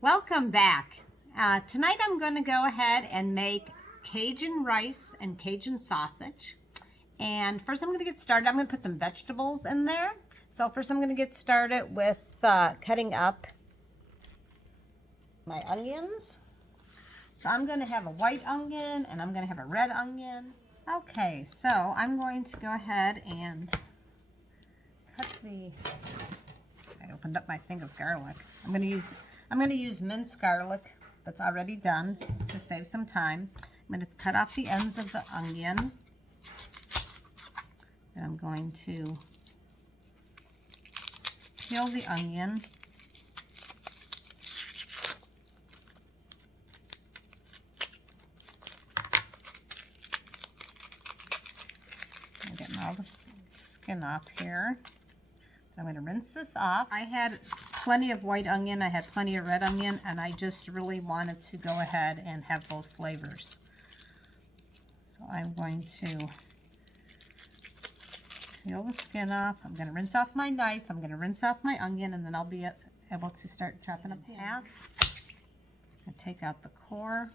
Welcome back. Tonight I'm going to go ahead and make Cajun rice and Cajun sausage. And first I'm going to get started. I'm going to put some vegetables in there. So first I'm going to get started with cutting up my onions. So I'm going to have a white onion and I'm going to have a red onion. Okay, so I'm going to go ahead and cut I opened up my thing of garlic. I'm going to use minced garlic that's already done to save some time. I'm going to cut off the ends of the onion. And I'm going to peel the onion. I'm getting all the skin off here. I'm going to rinse this off. I had plenty of white onion, I had plenty of red onion, and I just really wanted to go ahead and have both flavors. So I'm going to peel the skin off. I'm going to rinse off my knife. I'm going to rinse off my onion, and then I'll be able to start chopping it in half. And take out the core.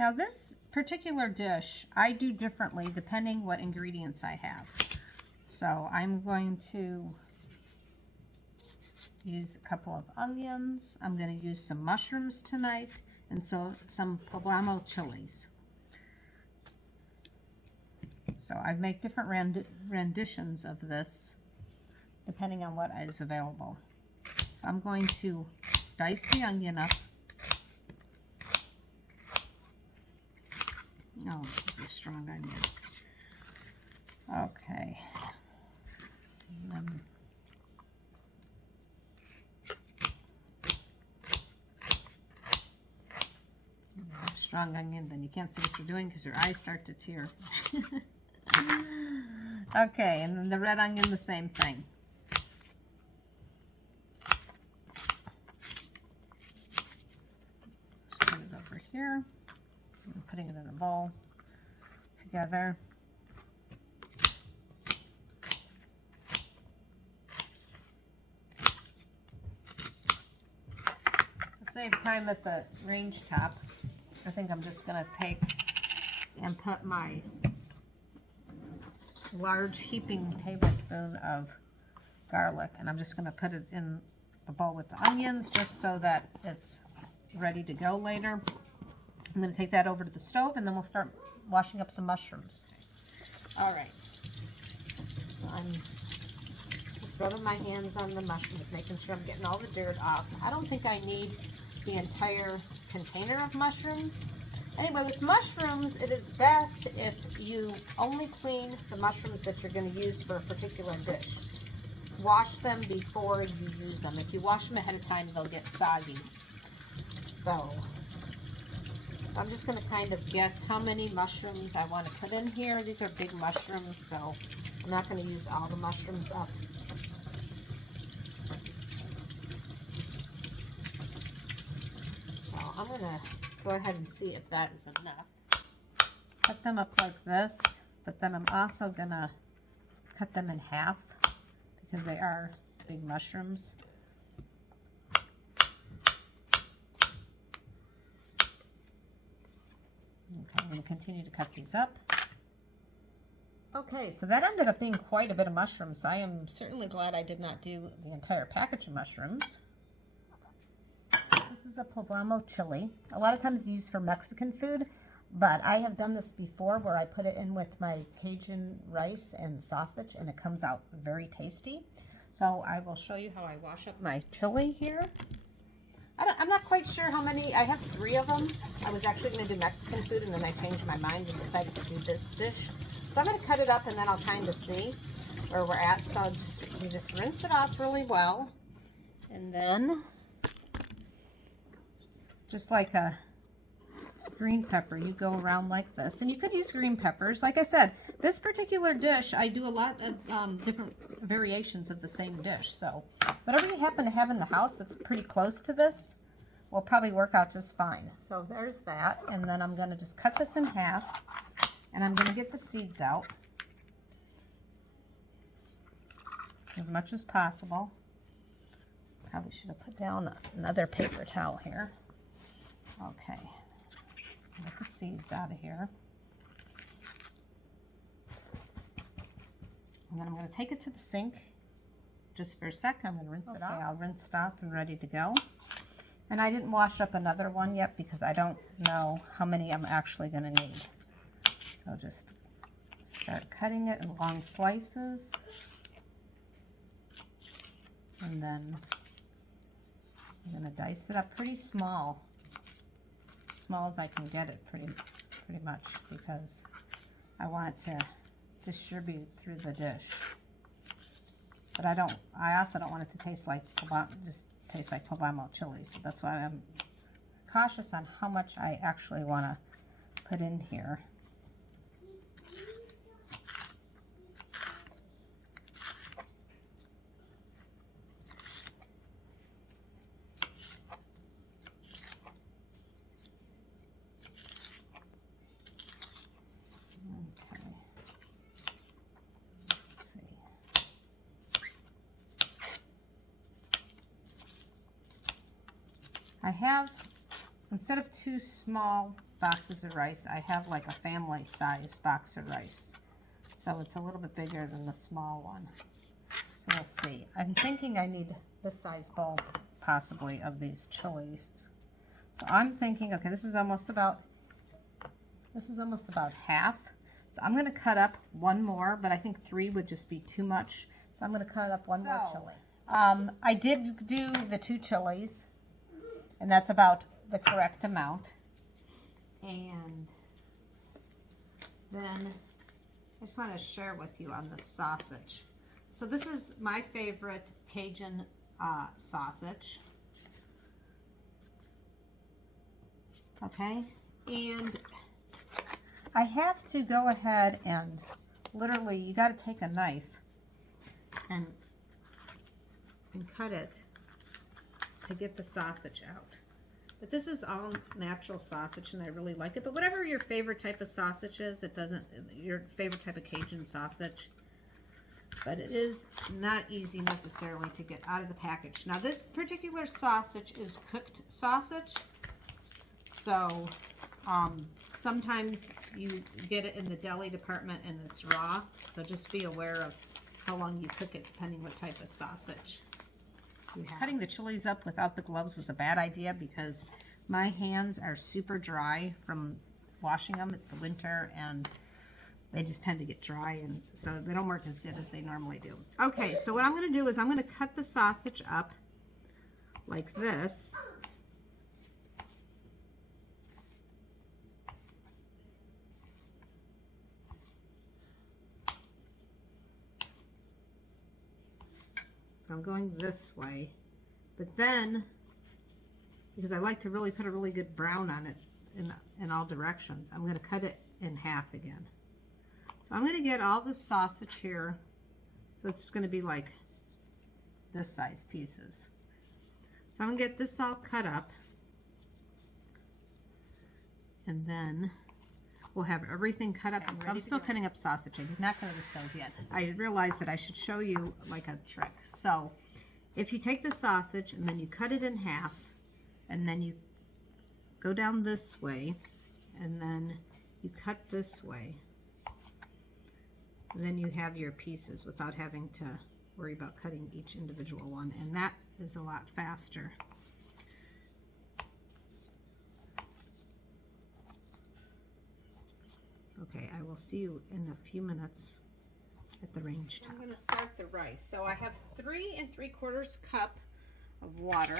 Now this particular dish I do differently depending what ingredients I have. So I'm going to use a couple of onions. I'm going to use some mushrooms tonight and so some Poblano chilies. So I make different renditions of this depending on what is available. So I'm going to dice the onion up. Oh, this is a strong onion. Okay. Strong onion, then you can't see what you're doing because your eyes start to tear. Okay, and then the red onion, the same thing. Just put it over here. I'm putting it in a bowl together. To save time at the range top, I think I'm just going to take and put my large heaping tablespoon of garlic, and I'm just going to put it in the bowl with the onions just so that it's ready to go later. I'm going to take that over to the stove and then we'll start washing up some mushrooms. All right. So I'm just rubbing my hands on the mushrooms, making sure I'm getting all the dirt off. I don't think I need the entire container of mushrooms. Anyway, with mushrooms, it is best if you only clean the mushrooms that you're going to use for a particular dish. Wash them before you use them. If you wash them ahead of time, they'll get soggy. So I'm just going to kind of guess how many mushrooms I want to put in here. These are big mushrooms, so I'm not going to use all the mushrooms up. So I'm going to go ahead and see if that is enough. Cut them up like this, but then I'm also going to cut them in half because they are big mushrooms. Okay, I'm going to continue to cut these up. Okay, so that ended up being quite a bit of mushrooms. I am certainly glad I did not do the entire package of mushrooms. This is a Poblano chili. A lot of times used for Mexican food, but I have done this before where I put it in with my Cajun rice and sausage, and it comes out very tasty. So I will show you how I wash up my chili here. I'm not quite sure how many. I have 3 of them. I was actually going to do Mexican food, and then I changed my mind and decided to do this dish. So I'm going to cut it up, and then I'll kind of see where we're at. So you just rinse it off really well, and then just like a green pepper, you go around like this. And you could use green peppers. Like I said, this particular dish, I do a lot of different variations of the same dish. So whatever you happen to have in the house that's pretty close to this will probably work out just fine. So there's that. And then I'm going to just cut this in half. And I'm going to get the seeds out. as much as possible. Probably should have put down another paper towel here. Okay, get the seeds out of here. And then I'm going to take it to the sink just for a sec. I'm going to rinse it off. I'll rinse it off and ready to go. And I didn't wash up another one yet because I don't know how many I'm actually going to need. So just start cutting it in long slices. And then I'm going to dice it up pretty small. Small as I can get it pretty much, because I want it to distribute through the dish. But I also don't want it to taste like Poblano chili, so that's why I'm cautious on how much I actually want to put in here. I have, instead of 2 small boxes of rice, I have like a family size box of rice. So it's a little bit bigger than the small one. So we'll see. I'm thinking I need this size bowl possibly of these chilies. So I'm thinking, okay, this is almost about half. So I'm going to cut up one more, but I think 3 would just be too much. So I'm going to cut up one more chili. I did do the 2 chilies. And that's about the correct amount. And then I just want to share with you on the sausage. So this is my favorite Cajun sausage. Okay, and I have to go ahead and literally, you got to take a knife and cut it to get the sausage out. But this is all natural sausage and I really like it. But whatever your favorite type of sausage is, your favorite type of Cajun sausage. But it is not easy necessarily to get out of the package. Now this particular sausage is cooked sausage. So sometimes you get it in the deli department and it's raw. So just be aware of how long you cook it depending what type of sausage. Cutting the chilies up without the gloves was a bad idea because my hands are super dry from washing them. It's the winter and they just tend to get dry, and so they don't work as good as they normally do. Okay, so what I'm going to do is I'm going to cut the sausage up like this. So I'm going this way, but then, because I like to really put a really good brown on it in all directions, I'm going to cut it in half again. So I'm going to get all this sausage here, so it's going to be like this size pieces. So I'm going to get this all cut up, and then we'll have everything cut up. So I'm still cutting up sausage. I did not go to the stove yet. I realized that I should show you like a trick. So if you take the sausage and then you cut it in half, and then you go down this way, and then you cut this way, and then you have your pieces without having to worry about cutting each individual one, and that is a lot faster. Okay, I will see you in a few minutes at the range top. I'm going to start the rice. So I have 3 3/4 cup of water.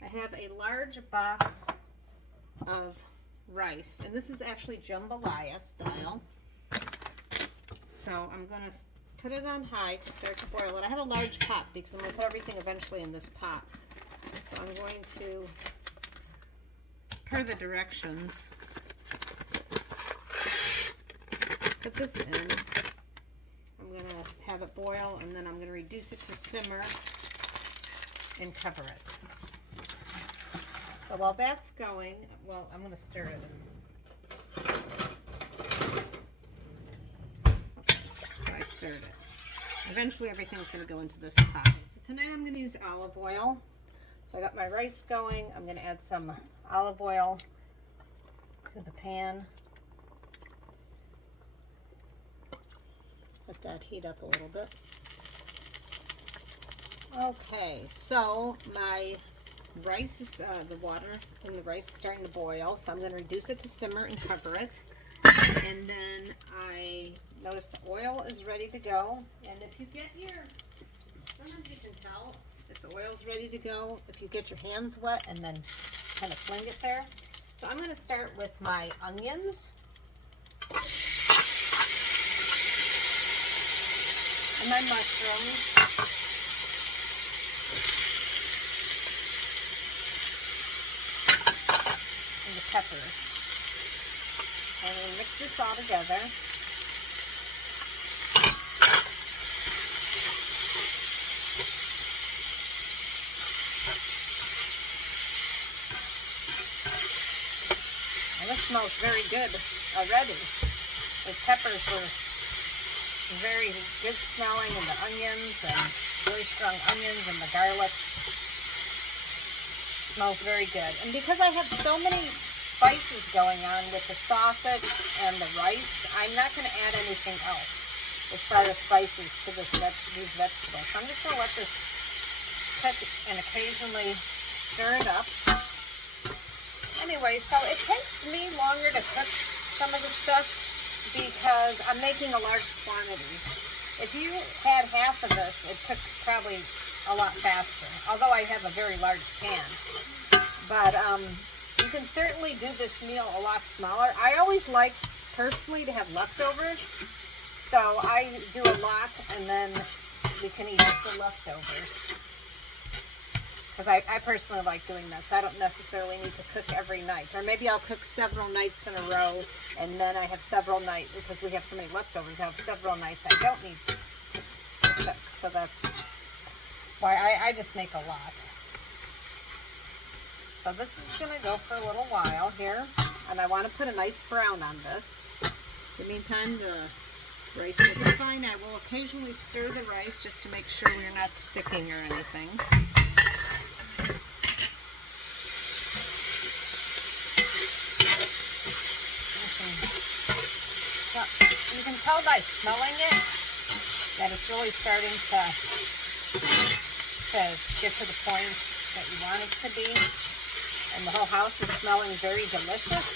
I have a large box of rice, and this is actually Jambalaya style. So I'm going to put it on high to start to boil it. I have a large pot because I'm going to put everything eventually in this pot. So I'm going to, per the directions, put this in. I'm going to have it boil, and then I'm going to reduce it to simmer and cover it. So while that's going, well, I'm going to stir it. Okay, so I stirred it. Eventually everything's going to go into this pot. So tonight I'm going to use olive oil. So I got my rice going. I'm going to add some olive oil to the pan. Let that heat up a little bit. Okay, so my rice is, the water in the rice is starting to boil, so I'm going to reduce it to simmer and cover it. And then I notice the oil is ready to go. And if you get sometimes you can tell if the oil's ready to go, if you get your hands wet and then kind of fling it there. So I'm going to start with my onions. And my mushrooms. And the peppers. And we'll mix this all together. And this smells very good already. The peppers were very good smelling, and the onions, and really strong onions, and the garlic smells very good. And because I have so many spices going on with the sausage and the rice, I'm not going to add anything else as far as spices to these vegetables. So I'm just going to let this cook and occasionally stir it up. Anyway, so it takes me longer to cook some of the stuff because I'm making a large quantity. If you had half of this, it took probably a lot faster, although I have a very large pan. But you can certainly do this meal a lot smaller. I always like, personally, to have leftovers. So I do a lot, and then we can eat the leftovers. Because I personally like doing that, so I don't necessarily need to cook every night. Or maybe I'll cook several nights in a row, and then I have several nights, because we have so many leftovers, I have several nights I don't need to cook. So that's why I just make a lot. So this is going to go for a little while here, and I want to put a nice brown on this. In the meantime, the rice is fine. I will occasionally stir the rice just to make sure we're not sticking or anything. You can tell by smelling it that it's really starting to get to the point that you want it to be. And the whole house is smelling very delicious.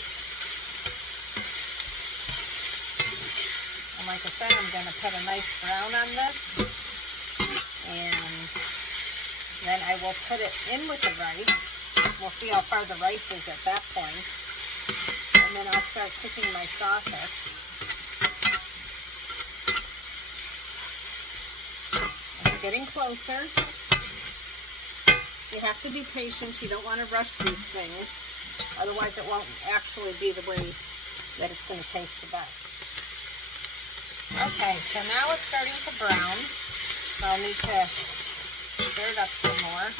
And like I said, I'm going to put a nice brown on this. And then I will put it in with the rice. We'll see how far the rice is at that point. And then I'll start cooking my sausage. It's getting closer. You have to be patient. You don't want to rush these things. Otherwise it won't actually be the way that it's going to taste the best. Okay, so now it's starting to brown. So I'll need to stir it up some more.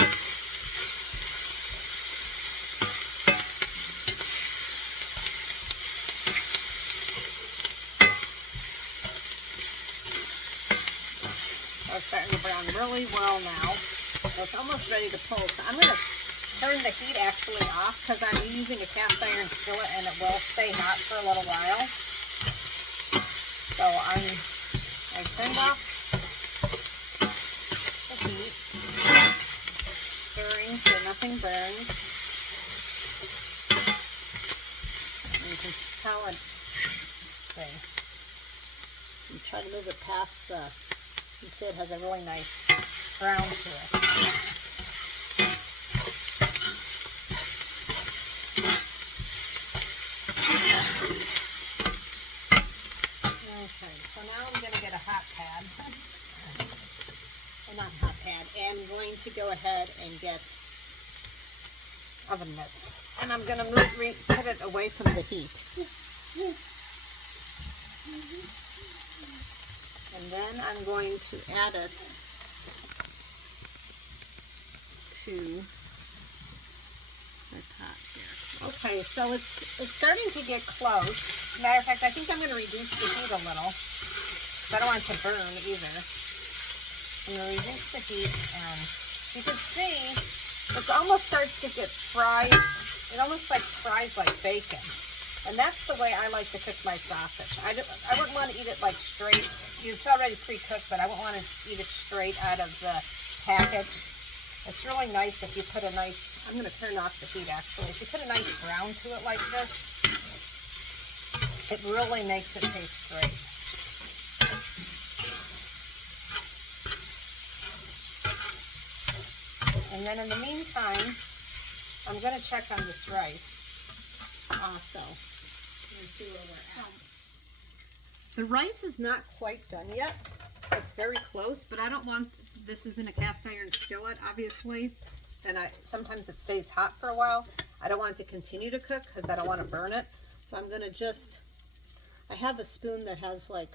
So it's starting to brown really well now. So it's almost ready to pull. So I'm going to turn the heat actually off because I'm using a cast iron skillet and it will stay hot for a little while. So I turned off the heat, stirring so nothing burns. And you can tell it. Okay. You try to move it past the. You see it has a really nice brown to it. Okay, so now I'm going to get a hot pad. Well, not hot pad. I'm going to go ahead and get oven mitts. And I'm going to put it away from the heat. And then I'm going to add it to my pot here. Okay, so it's starting to get close. Matter of fact, I think I'm going to reduce the heat a little. I don't want it to burn either. I'm going to reduce the heat, and you can see it almost starts to get fried. It almost like fries like bacon. And that's the way I like to cook my sausage. I wouldn't want to eat it like straight. It's already pre-cooked, but I wouldn't want to eat it straight out of the package. It's really nice if you put a nice, I'm going to turn off the heat actually. If you put a nice brown to it like this, it really makes it taste great. And then in the meantime, I'm going to check on this rice also. See where we're at. The rice is not quite done yet. It's very close, but I don't want, this is in a cast iron skillet, obviously, and sometimes it stays hot for a while. I don't want it to continue to cook because I don't want to burn it. So I'm going to I have a spoon that has like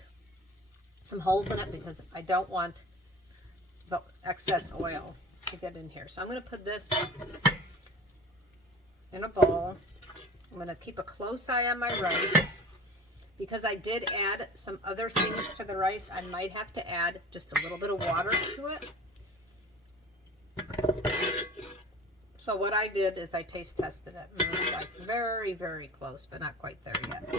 some holes in it because I don't want the excess oil to get in here. So I'm going to put this in a bowl. I'm going to keep a close eye on my rice. Because I did add some other things to the rice, I might have to add just a little bit of water to it. So what I did is I taste tested it. And it was like very, very close, but not quite there yet.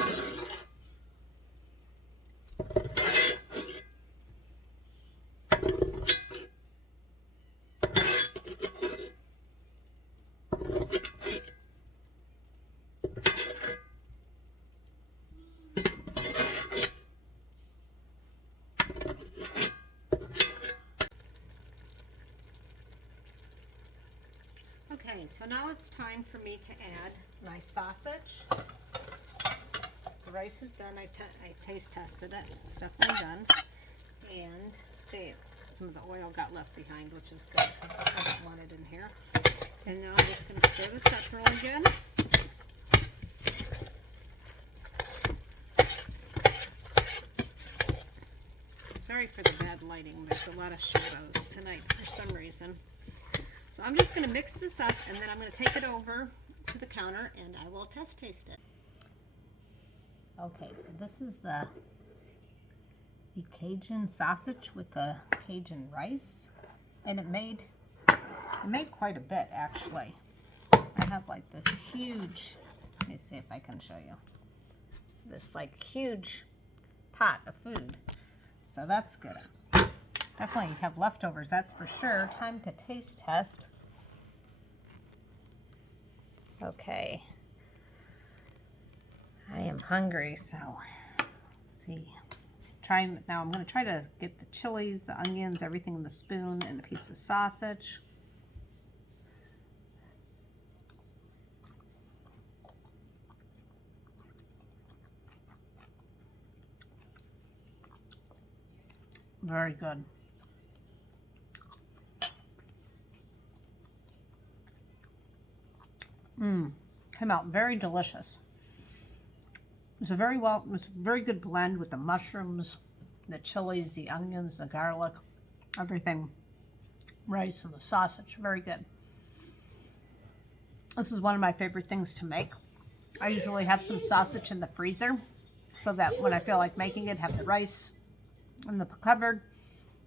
Okay, so now it's time for me to add my sausage. The rice is done. I taste tested it. It's definitely done. And see, some of the oil got left behind, which is good because I don't want it in here. And now I'm just going to stir this up really good. Sorry for the bad lighting. There's a lot of shadows tonight for some reason. So I'm just going to mix this up, and then I'm going to take it over to the counter, and I will taste it. Okay, so this is the Cajun sausage with the Cajun rice, and it made quite a bit actually. I have like this huge, let me see if I can show you, this like huge pot of food. So that's good. Definitely have leftovers, that's for sure. Time to taste test. Okay. I am hungry, so let's see. Now I'm going to try to get the chilies, the onions, everything in the spoon, and a piece of sausage. Very good. Came out very delicious. It's a very good blend with the mushrooms, the chilies, the onions, the garlic, everything, rice and the sausage. Very good. This is one of my favorite things to make. I usually have some sausage in the freezer so that when I feel like making it, have the rice in the cupboard,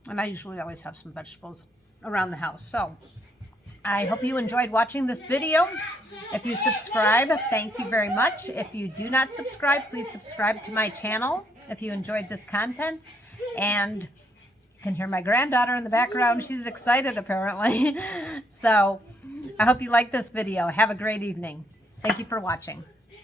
and I usually always have some vegetables around the house. So I hope you enjoyed watching this video. If you subscribe, thank you very much. If you do not subscribe, please subscribe to my channel if you enjoyed this content. And you can hear my granddaughter in the background. She's excited apparently. So I hope you like this video. Have a great evening. Thank you for watching.